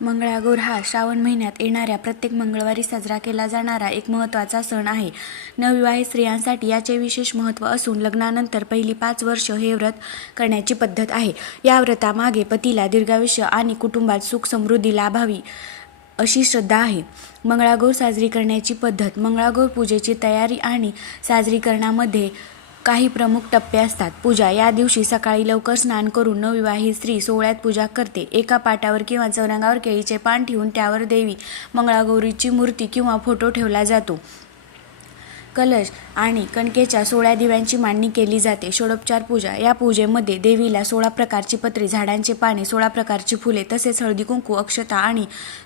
मंगळागौर हा श्रावण महिन्यात येणाऱ्या प्रत्येक मंगळवारी साजरा केला जाणारा एक महत्त्वाचा सण आहे. नवविवाहित स्त्रियांसाठी याचे विशेष महत्त्व असून लग्नानंतर पहिली पाच वर्ष हे व्रत करण्याची पद्धत आहे. या व्रतामागे पतीला दीर्घायुष्य आणि कुटुंबात सुख समृद्धी लाभावी अशी श्रद्धा आहे. मंगळागौर साजरी करण्याची पद्धत मंगळागौर पूजेची तयारी आणि साजरीकरणामध्ये काही प्रमुख टप्पे असतात. पूजा या दिवशी सकाळी लवकर स्नान करून नवविवाहित स्त्री सोहळ्यात पूजा करते. एका पाटावर किंवा चौरंगावर केळीचे पान ठेवून त्यावर देवी मंगळागौरीची मूर्ती किंवा फोटो ठेवला जातो. कलश आणि कणकेच्या सोळा दिव्यांची मांडणी केली जाते. षोडोपचार पूजा. या पूजेमध्ये देवीला सोळा प्रकारची पत्री झाडांचे पाने सोळा प्रकारची फुले तसेच हळदी कुंकू अक्षता आणि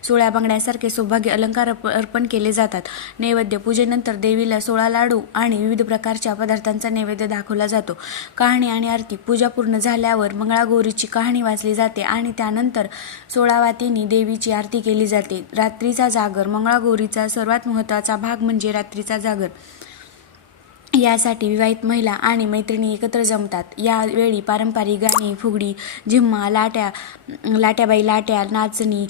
सोळा बांगड्यांसारखे सौभाग्य अलंकार अर्पण केले जातात. नैवेद्य पूजेनंतर देवीला सोळा लाडू आणि विविध प्रकारच्या पदार्थांचा नैवेद्य दाखवला जातो. कहाणी आणि आरती पूजा पूर्ण झाल्यावर मंगळागौरीची कहाणी वाचली जाते आणि त्यानंतर सोळावातींनी देवीची आरती केली जाते. रात्रीचा जागर मंगळागौरीचा सर्वात महत्त्वाचा भाग म्हणजे रात्रीचा जागर. यासाठी विवाहित महिला आणि मैत्रिणी एकत्र जमतात. यावेळी पारंपरिक गाणी फुगडी झिम्मा लाट्या लाट्याबाई लाट्या नाचणी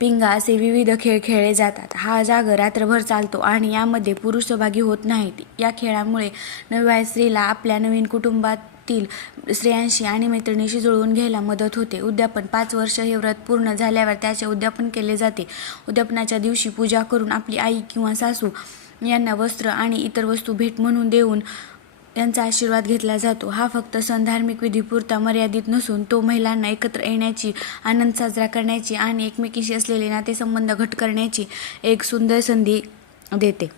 पिंगा असे विविध खेळ खेळले जातात. हा जागर रात्रभर चालतो आणि यामध्ये पुरुष सहभागी होत नाहीत. या खेळामुळे नवविवाहित स्त्रीला आपल्या नवीन कुटुंबात तील स्त्रियांशी आणि मैत्रिणीशी जुळवून घ्यायला मदत होते. उद्यापन पाच वर्ष हे व्रत पूर्ण झाल्यावर त्याचे उद्यापन केले जाते. उद्यापनाच्या दिवशी पूजा करून आपली आई किंवा सासू यांना वस्त्र आणि इतर वस्तू भेट म्हणून देऊन त्यांचा आशीर्वाद घेतला जातो. हा फक्त सण धार्मिक विधीपुरता मर्यादित नसून तो महिलांना एकत्र येण्याची आनंद साजरा करण्याची आणि एकमेकीशी असलेले नातेसंबंध घट करण्याची एक सुंदर संधी देते.